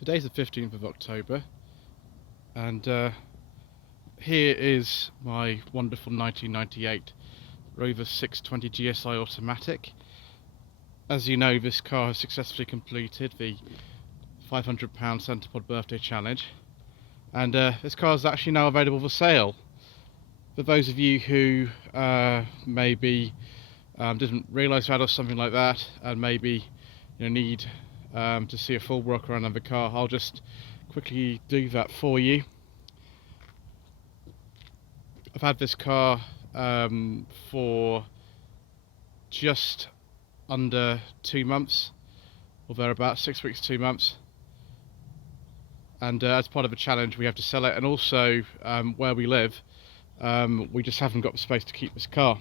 Today's the 15th of October, and here is my wonderful 1998 Rover 620 GSI automatic. As you know, this car has successfully completed the £500 Centrepod birthday challenge, and this car is actually now available for sale. For those of you who maybe didn't realise that or something like that, and maybe need to see a full walk around of the car, I'll just quickly do that for you. I've had this car for just under 2 months, or thereabouts, 6 weeks, 2 months, and as part of a challenge we have to sell it, and also where we live we just haven't got the space to keep this car.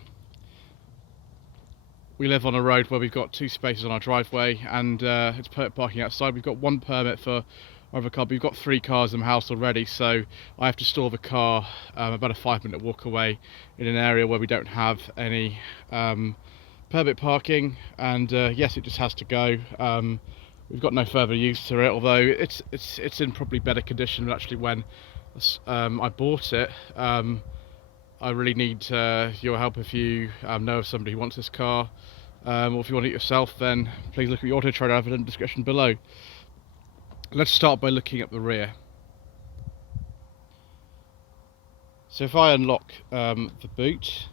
We live on a road where we've got 2 spaces on our driveway, and it's permit parking outside. We've got 1 permit for our car, but we've got 3 cars in the house already, so I have to store the car about a 5-minute walk away in an area where we don't have any permit parking, and yes, it just has to go. We've got no further use to it, although it's in probably better condition than actually when I bought it. I really need your help if you know of somebody who wants this car, or if you want it yourself, then please look at the Auto Trader advert in the description below. Let's start by looking at the rear. So if I unlock the boot,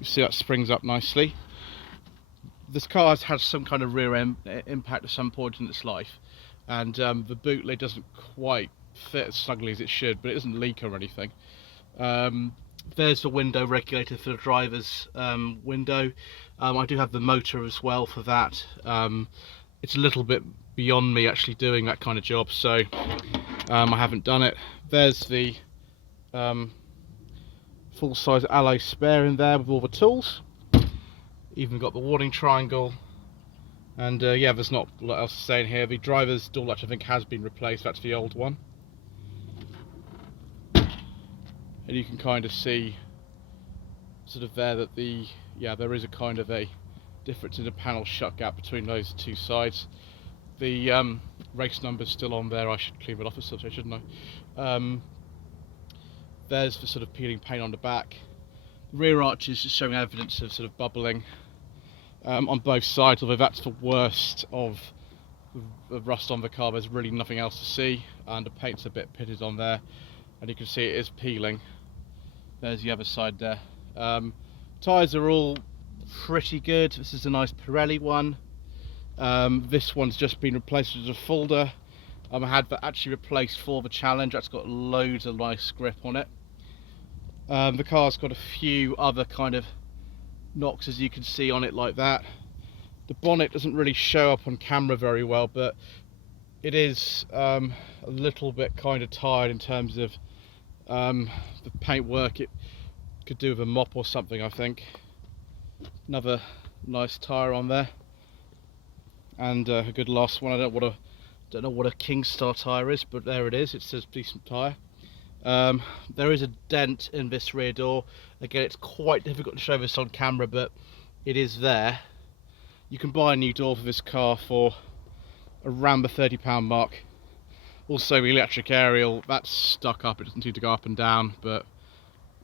you see that springs up nicely. This car has had some kind of rear impact at some point in its life, and the boot lid doesn't quite fit as snugly as it should, but it doesn't leak or anything. There's the window regulator for the driver's window. I do have the motor as well for that. It's a little bit beyond me actually doing that kind of job, so I haven't done it. There's the full-size alloy spare in there with all the tools. Even got the warning triangle, and yeah, there's not a lot else to say in here. The driver's door latch I think has been replaced. That's the old one. And you can kind of see sort of there that there is a kind of a difference in the panel shut gap between those 2 sides. The race number's still on there. I should clean it off at some stage, shouldn't I? There's the sort of peeling paint on the back. The rear arch is just showing evidence of sort of bubbling on both sides, although that's the worst of the rust on the car. There's really nothing else to see, and the paint's a bit pitted on there, and you can see it is peeling. There's the other side there. Tyres are all pretty good. This is a nice Pirelli one. This one's just been replaced with a folder. I had that actually replaced for the challenge. That's got loads of nice grip on it. The car's got a few other kind of knocks, as you can see on it, like that. The bonnet doesn't really show up on camera very well, but it is a little bit kind of tired in terms of the paint work. It could do with a mop or something, I think. Another nice tyre on there, and a good last one. I don't know what a Kingstar tyre is, but there it is. It says decent tyre. There is a dent in this rear door. Again, it's quite difficult to show this on camera, but it is there. You can buy a new door for this car for around the £30 mark. Also, the electric aerial, that's stuck up. It doesn't need to go up and down, but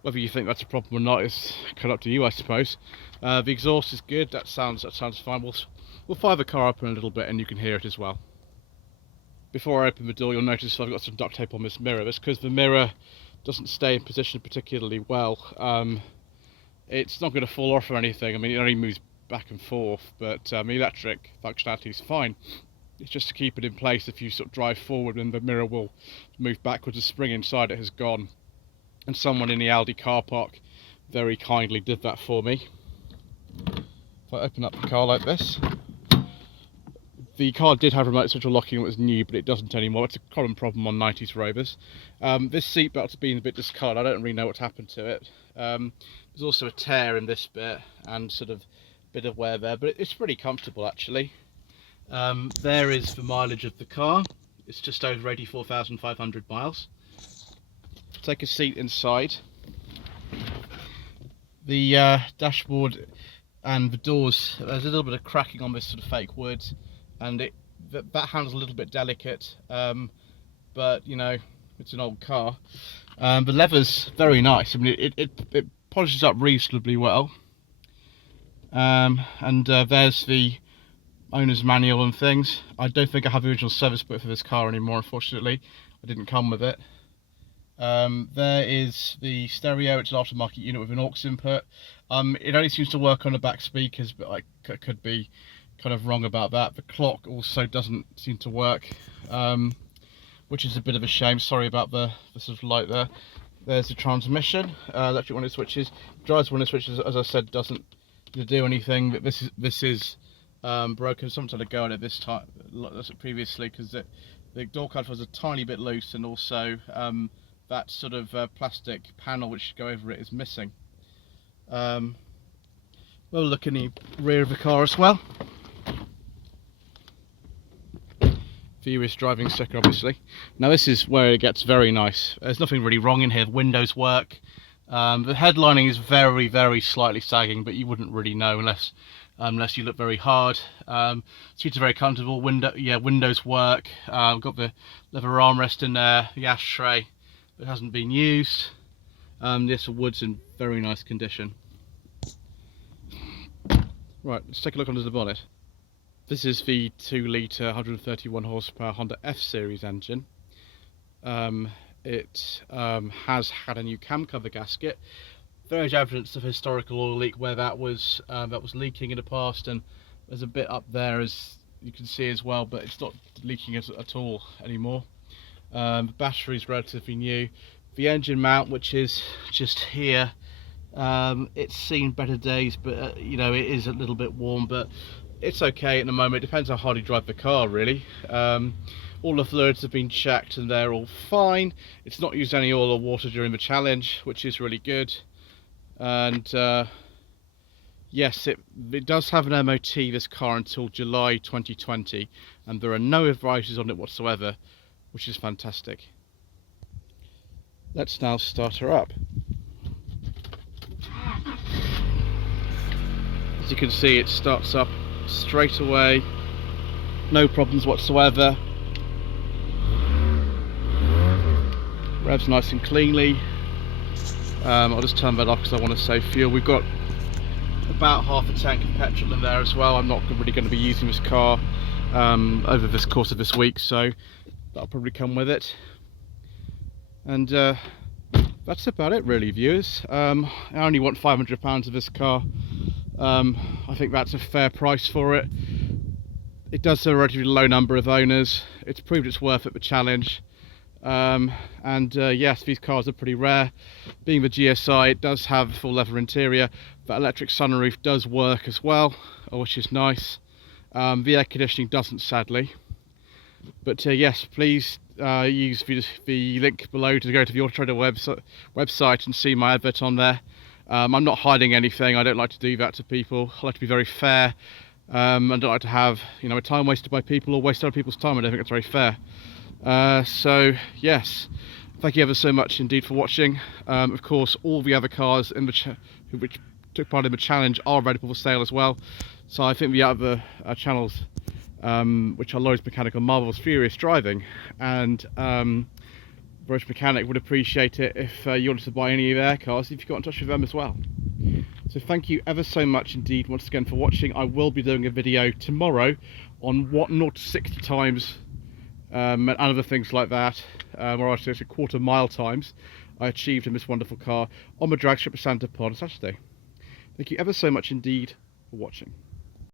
whether you think that's a problem or not is kind of up to you, I suppose. The exhaust is good. That sounds fine. We'll fire the car up in a little bit, and you can hear it as well. Before I open the door, you'll notice I've got some duct tape on this mirror. That's because the mirror doesn't stay in position particularly well. It's not going to fall off or anything. I mean, it only moves back and forth, but the electric functionality is fine. It's just to keep it in place. If you sort of drive forward, and the mirror will move backwards, the spring inside it has gone. And someone in the Aldi car park very kindly did that for me. If I open up the car like this, the car did have remote central locking when it was new, but it doesn't anymore. It's a common problem on 90s Rovers. This seat belt's been a bit discoloured. I don't really know what's happened to it. There's also a tear in this bit and sort of a bit of wear there, but it's pretty comfortable actually. There is the mileage of the car. It's just over 84,500 miles. Take a seat inside. The dashboard and the doors, there's a little bit of cracking on this sort of fake wood. and that handle's a little bit delicate, but you know, it's an old car. The leather's very nice. I mean, it polishes up reasonably well. And there's the owner's manual and things. I don't think I have the original service book for this car anymore, unfortunately. I didn't come with it. There is the stereo. It's an aftermarket unit with an aux input. It only seems to work on the back speakers, but I could be kind of wrong about that. The clock also doesn't seem to work, which is a bit of a shame. Sorry about the sort of light there. There's the transmission, electric window switches. Drives window switches, as I said, doesn't do anything. But this is broken. Someone tried to go on it this time, previously, because the door cover was a tiny bit loose, and also that sort of plastic panel which should go over it is missing. We'll look in the rear of the car as well. Furious driving sticker, obviously. Now this is where it gets very nice. There's nothing really wrong in here. The windows work. The headlining is very, very slightly sagging, but you wouldn't really know unless you look very hard. Seats are very comfortable. Windows work. Got the leather armrest in there. The ashtray that hasn't been used. This wood's in very nice condition. Right, let's take a look under the bonnet. This is the 2-litre 131 horsepower Honda F-Series engine. It has had a new cam cover gasket. There is evidence of historical oil leak where that was leaking in the past, and there's a bit up there, as you can see as well, but it's not leaking at all anymore. The battery is relatively new. The engine mount, which is just here, it's seen better days, but you know, it is a little bit warm, but it's okay at the moment. It depends how hard you drive the car, really. All the fluids have been checked and they're all fine. It's not used any oil or water during the challenge, which is really good. And yes, it does have an MOT, this car, until July 2020, and there are no advices on it whatsoever, which is fantastic. Let's now start her up. As you can see, it starts up straight away, no problems whatsoever. Revs nice and cleanly. I'll just turn that off because I want to save fuel. We've got about half a tank of petrol in there as well. I'm not really going to be using this car over this course of this week, so that'll probably come with it. And that's about it, really, viewers. I only want £500 of this car. I think that's a fair price for it. It does have a relatively low number of owners. It's proved it's worth it, the challenge. Yes, these cars are pretty rare. Being the GSI, it does have a full leather interior. That electric sunroof does work as well, which is nice. The air conditioning doesn't, sadly. But yes, please use the link below to go to the Auto Trader website and see my advert on there. I'm not hiding anything. I don't like to do that to people. I like to be very fair. I don't like to have, you know, time wasted by people or waste other people's time. I don't think it's very fair. So yes, thank you ever so much indeed for watching. Of course, all the other cars in which took part in the challenge are available for sale as well. So I think the other channels, which are Lloyd's Mechanical, Marvel's Furious Driving, and Roach Mechanic, would appreciate it if you wanted to buy any of their cars, if you got in touch with them as well. So thank you ever so much indeed once again for watching. I will be doing a video tomorrow on what 0 to 60 times and other things like that, or I should say quarter-mile times I achieved in this wonderful car on the drag strip of Santa Pod on Saturday. Thank you ever so much indeed for watching.